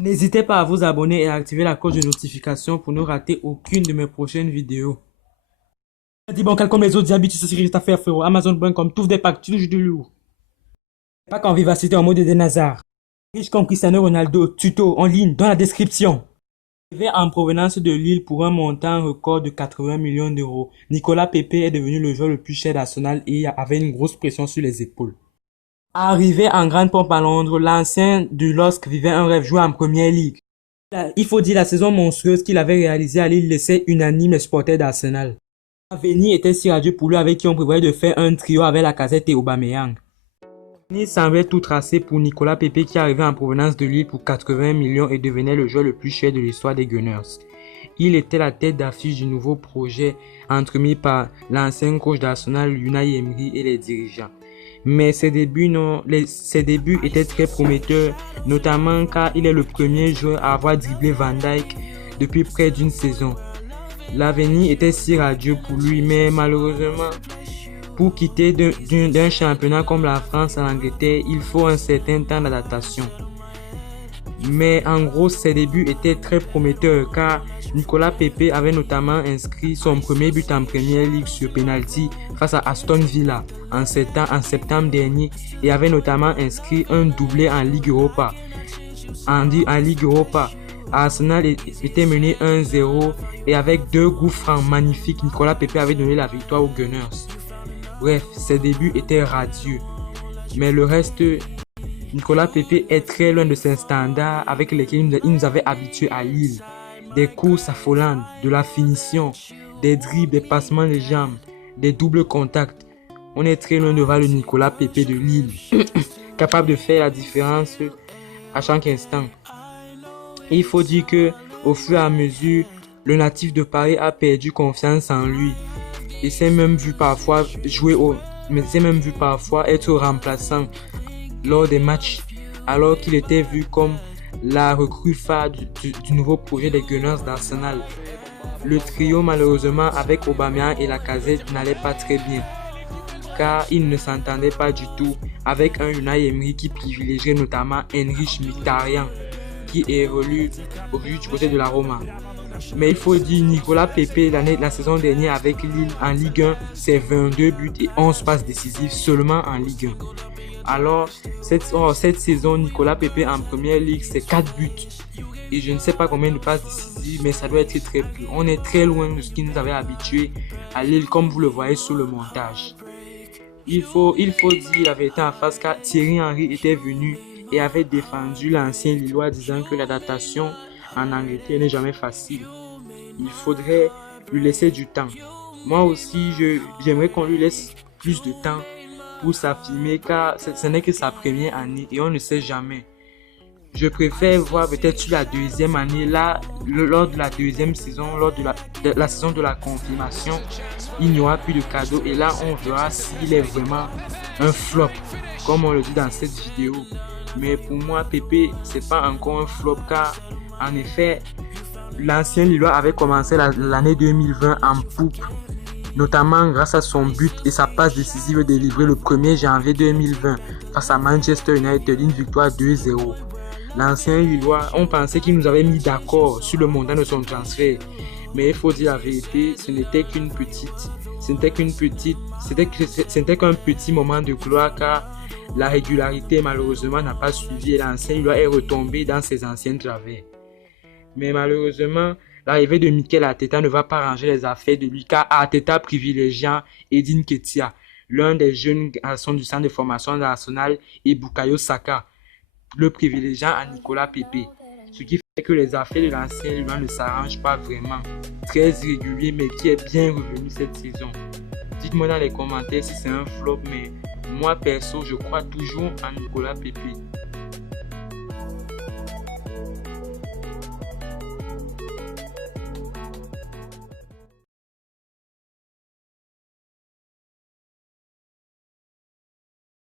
N'hésitez pas à vous abonner et à activer la cloche de notification pour ne rater aucune de mes prochaines vidéos. Dis bon, comme les autres habitudes, c'est ce que j'ai à faire, frérot. Amazon.com, tout des packs, toujours du lourd. Pas qu'en vivacité en mode des Nazar. Riche comme Cristiano Ronaldo, tuto en ligne dans la description. Arrivé en provenance de Lille pour un montant record de 80 millions d'euros, Nicolas Pepe est devenu le joueur le plus cher d'Arsenal et avait une grosse pression sur les épaules. Arrivé en grande pompe à Londres, l'ancien du LOSC vivait un rêve jouer en Première Ligue. Il faut dire la saison monstrueuse qu'il avait réalisée à Lille laissait unanime les supporters d'Arsenal. L'avenir était si radieux pour lui avec qui on prévoyait de faire un trio avec Lacazette et Aubameyang. Il semblait tout tracé pour Nicolas Pepe qui arrivait en provenance de Lille pour 80 millions et devenait le joueur le plus cher de l'histoire des Gunners. Il était la tête d'affiche du nouveau projet entremis par l'ancien coach d'Arsenal Unai Emery et les dirigeants. Mais ses débuts étaient très prometteurs, notamment car il est le premier joueur à avoir dribblé Van Dijk depuis près d'une saison. L'avenir était si radieux pour lui, mais malheureusement, pour quitter d'un championnat comme la France à l'Angleterre, il faut un certain temps d'adaptation. Mais en gros, ses débuts étaient très prometteurs car Nicolas Pepe avait notamment inscrit son premier but en Première Ligue sur penalty face à Aston Villa en septembre dernier et avait notamment inscrit un doublé en Ligue Europa. Arsenal était mené 1-0 et avec deux coups francs magnifiques, Nicolas Pepe avait donné la victoire aux Gunners. Bref, ses débuts étaient radieux. Mais le reste, Nicolas Pepe est très loin de ses standards avec lesquels il nous avait habitués à Lille. Des courses affolantes, de la finition, des dribbles, des passements de jambes, des doubles contacts. On est très loin de voir le Nicolas Pepe de Lille, capable de faire la différence à chaque instant. Il faut dire que au fur et à mesure, le natif de Paris a perdu confiance en lui et s'est même vu parfois être remplaçant lors des matchs, alors qu'il était vu comme la recrue phare du nouveau projet des Gunners d'Arsenal. Le trio malheureusement avec Aubameyang et Lacazette n'allait pas très bien, car ils ne s'entendaient pas du tout avec un Unai Emery qui privilégiait notamment Heinrich Mkhitaryan, qui évolue du côté de la Roma. Mais il faut dire, Nicolas Pepe, la saison dernière avec Lille en Ligue 1, c'est 22 buts et 11 passes décisives seulement en Ligue 1. Alors, cette saison, Nicolas Pepe en Première Ligue, c'est 4 buts. Et je ne sais pas combien de passes décisives, mais ça doit être très peu. On est très loin de ce qui nous avait habitués à Lille, comme vous le voyez sous le montage. Il faut dire la vérité en face, car Thierry Henry était venu et avait défendu l'ancien Lillois disant que l'adaptation en Angleterre n'est jamais facile. Il faudrait lui laisser du temps. Moi aussi, j'aimerais qu'on lui laisse plus de temps pour s'affirmer car ce n'est que sa première année et on ne sait jamais. Je préfère voir peut-être sur la deuxième année, là, lors de la deuxième saison, lors de la saison de la confirmation, il n'y aura plus de cadeau et là on verra s'il est vraiment un flop, comme on le dit dans cette vidéo. Mais pour moi, Pepe, c'est pas encore un flop car en effet, l'ancien Lillois avait commencé l'année 2020 en poupe, notamment grâce à son but et sa passe décisive délivrée le 1er janvier 2020 face à Manchester United, une victoire 2-0. L'ancien Lillois, on pensait qu'il nous avait mis d'accord sur le montant de son transfert, mais il faut dire la vérité, ce n'était qu'un petit moment de gloire car la régularité malheureusement n'a pas suivi et l'ancien Lillois est retombé dans ses anciens travers. Mais malheureusement, l'arrivée de Mikel Arteta ne va pas arranger les affaires de lui car Arteta privilégiant Edin Ketia, l'un des jeunes garçons du centre de formation d'Arsenal, et Bukayo Saka, le privilégiant à Nicolas Pepe. Ce qui fait que les affaires de l'ancien Lillois ne s'arrangent pas vraiment. Très irrégulier mais qui est bien revenu cette saison. Dites-moi dans les commentaires si c'est un flop, mais moi perso je crois toujours en Nicolas Pepe.